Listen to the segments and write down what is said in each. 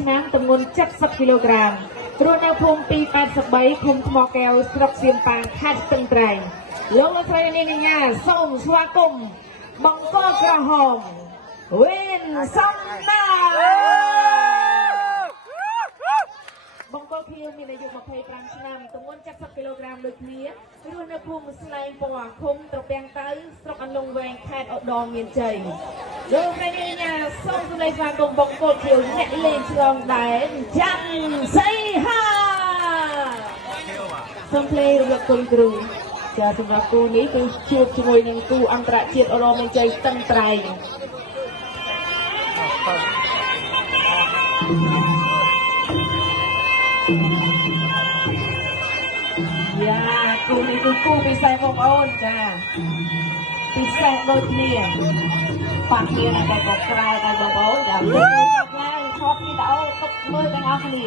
ឆ្នាំទម្ងន់70គីឡូក្រាមព្រោះនៅភូមិ283ឃុំថ្មកែវស្រុកសៀមប៉ាងខេត្តស្ទឹងត្រែងលោកលោកស្រីនាងកញ្ញាសូមស្វាគមន៍បង្គោលក្រហមវេនសំណាបង្គោលខៀវមានអាយុ25ឆ្នាំទម្ងន់70គីឡូក្រាមដូចគ្នារស់នៅភូមិស្លែងពណ៌ឃុំត្រពាំងតៅស្រុកអន្លង់វែងខេត្តឧត្តរមានជ័យលោកនាងកញ្ញាសូមសម្លេងស្វាគមន៍បង្គោលខៀវអ្នកលេងឆ្លងដែនចាំសីហាសូមភ្លេងរំលឹកគុណគ្រូចាសម្រាប់គូនេះគឺជួបជាមួយនឹងគូអន្តរជាតិឧត្តរមានជ័យស្ទឹងត្រែងយ៉ាគូនេះគឺគូពិសេសបងប្អូនចាពិសេសដូចគ្នាប៉ះគ្នាតែក៏ក្រៅតែបងប្អូនចាលើកចាប់ឡើងថតវីដេអូទុកមើលទាំងអស់គ្នា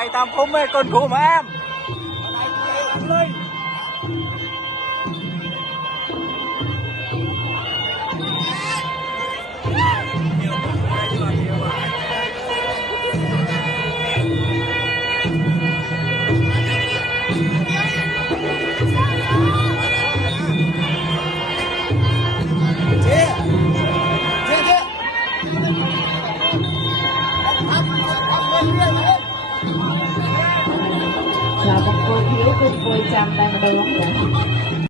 mày tam khung mê con khủng mà em Chào bóng cô thiếu cùng vui chăm tay mà đầu lắm